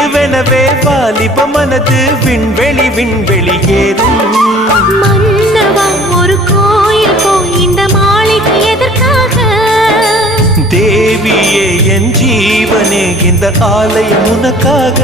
வீடுவெனவே வாலிப மனது விண்வெளி விண்வெளி ஏறும். மன்னவா ஒரு கோயில் இந்த மாளிகை எதற்காக? தேவியே என் ஜீவனே இந்த ஆலயம் உனக்காக.